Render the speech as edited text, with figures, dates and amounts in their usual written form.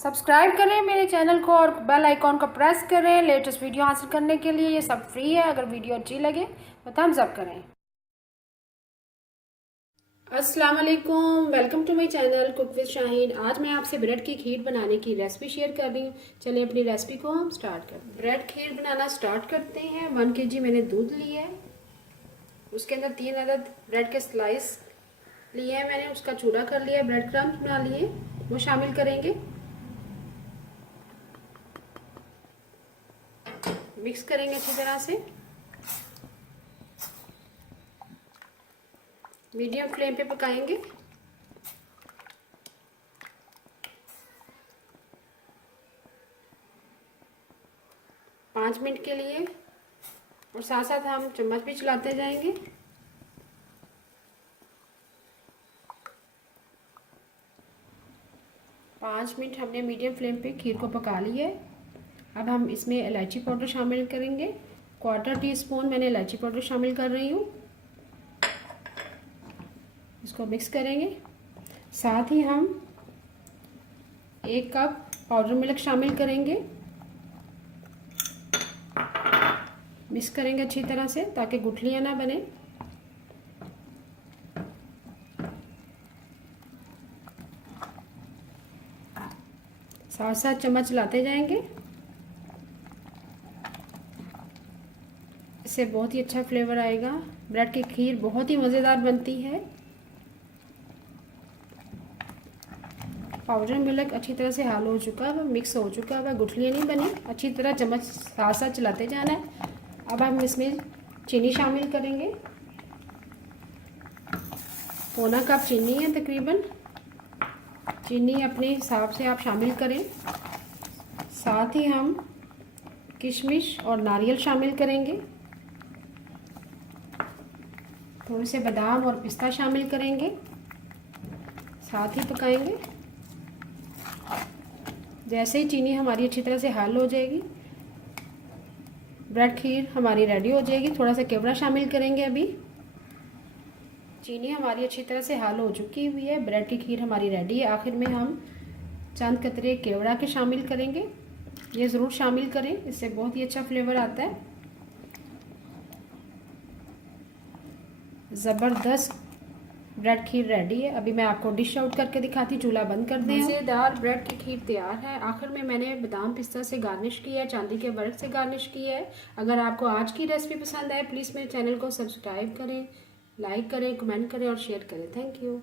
Subscribe करें मेरे channel को और बेल आइकॉन को प्रेस करें लेटेस्ट वीडियो हासिल करने के लिए। ये सब फ्री है। अगर वीडियो अच्छी लगे तो थम्स अप करें। अस्सलाम वालेकुम, welcome to my channel cook with Shaheen. आज मैं आपसे ब्रेड की खीर बनाने की रेसिपी शेयर कर रही हूँ। चलिए अपनी रेसिपी को हम स्टार्ट करते हैं। ब्रेड खीर बनाना स्टार्ट करते हैं। 1 kg मैंने दूध लिया है, उसके अंदर 3 अदद ब्रेड के स्लाइस लिए हैं मैंने, उसका चूड़ा कर लिया, ब्रेड क्रम्स बना लिए, वो शामिल करेंगे। मिक्स करेंगे अच्छी तरह से। मीडियम फ्लेम पे पकाएंगे। पाँच मिनट के लिए, और साथ साथ हम चम्मच भी चलाते जाएंगे। पाँच मिनट हमने मीडियम फ्लेम पे खीर को पका लिया है। अब हम इसमें इलायची पाउडर शामिल करेंगे। 1/4 टीस्पून मैंने इलायची पाउडर शामिल कर रही हूँ। इसको मिक्स करेंगे। साथ ही हम 1 कप पाउडर मिल्क शामिल करेंगे। मिक्स करेंगे अच्छी तरह से ताकि गुठलियाँ ना बने। साथ साथ चम्मच चलाते जाएंगे। इससे बहुत ही अच्छा फ्लेवर आएगा। ब्रेड की खीर बहुत ही मज़ेदार बनती है। पाउडर मिल्क अच्छी तरह से हाल हो चुका है, मिक्स हो चुका है, गुठलियाँ नहीं बनी। अच्छी तरह चम्मच साथ साथ चलाते जाना है। अब हम इसमें चीनी शामिल करेंगे। 1/4 कप चीनी है तकरीबन। चीनी अपने हिसाब से आप शामिल करें। साथ ही हम किशमिश और नारियल शामिल करेंगे। थोड़े से बादाम और पिस्ता शामिल करेंगे। साथ ही पकाएंगे। जैसे ही चीनी हमारी अच्छी तरह से हल हो जाएगी, ब्रेड खीर हमारी रेडी हो जाएगी। थोड़ा सा केवड़ा शामिल करेंगे। अभी चीनी हमारी अच्छी तरह से हल हो चुकी हुई है। ब्रेड की खीर हमारी रेडी है। आखिर में हम चंद कतरे केवड़ा के शामिल करेंगे। ये ज़रूर शामिल करें, इससे बहुत ही अच्छा फ्लेवर आता है। ज़बरदस्त ब्रेड खीर रेडी है। अभी मैं आपको डिश आउट करके दिखाती। चूल्हा बंद कर दें। मज़ेदार ब्रेड की खीर तैयार है। आखिर में मैंने बादाम पिस्ता से गार्निश किया है, चांदी के वर्क से गार्निश किया है। अगर आपको आज की रेसिपी पसंद आए प्लीज़ मेरे चैनल को सब्सक्राइब करें, लाइक करें, कमेंट करें और शेयर करें। Thank you.